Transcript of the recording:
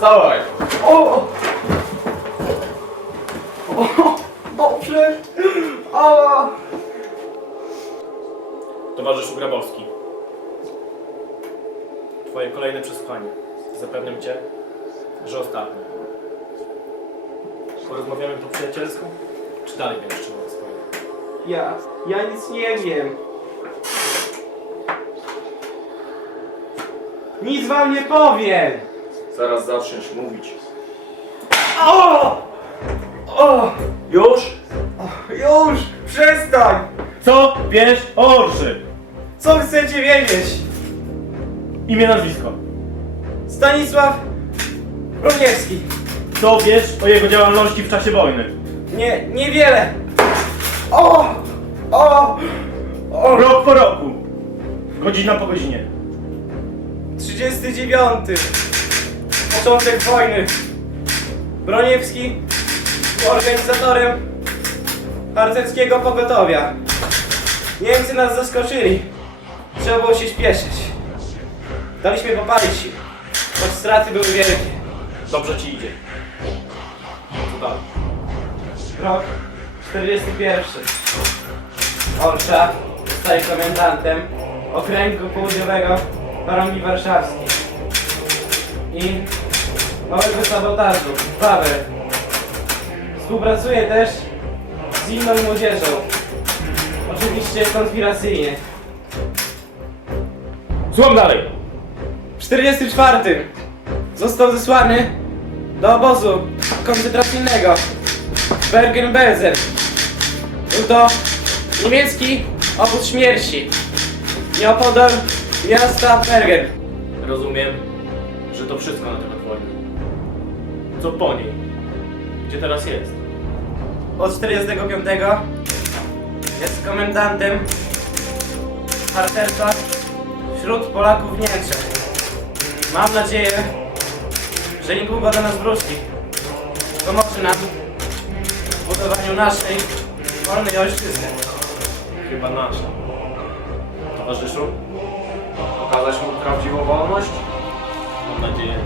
Wstawaj! O! O! Dobrze! A! Towarzyszu Grabowski. Twoje kolejne przesłuchanie. Zapewniam cię, że ostatnie. Porozmawiamy po przyjacielsku? Czy dalej będziesz trzymał swoje? Ja, ja nic nie wiem. Nic wam nie powiem! Zaraz zaczniesz mówić. O! O! Już? Już! Przestań! Co wiesz o Orszy? Co chcecie wiedzieć? Imię, nazwisko. Stanisław Broniewski. Co wiesz o jego działalności w czasie wojny? Nie, niewiele. O! O! O! Rok po roku. Godzina po godzinie. 39. Początek wojny. Broniewski organizatorem harcerskiego pogotowia. Niemcy nas zaskoczyli. Trzeba było się śpieszyć. Daliśmy popalić sił, choć straty były wielkie. Dobrze ci idzie. Co dalej? Rok 41. Olsza zostaje komendantem okręgu południowego chorągi warszawskiej i małego sabotażu, Wawer. Współpracuje też z inną młodzieżą. Oczywiście konspiracyjnie. Słucham dalej. W 44 został zesłany do obozu koncentracyjnego Bergen-Belsen. Był to niemiecki obóz śmierci nieopodal miasta Bergen. Rozumiem, że to wszystko na temat wojny. Co po niej? Gdzie teraz jest? Od 45 jest komendantem harcerstwa wśród Polaków w Niemczech. Mam nadzieję, że niedługo do nas wróci. Pomoże nam w budowaniu naszej wolnej ojczyzny. Chyba nasza. Towarzyszu? Pokazać mu prawdziwą wolność? Mam nadzieję,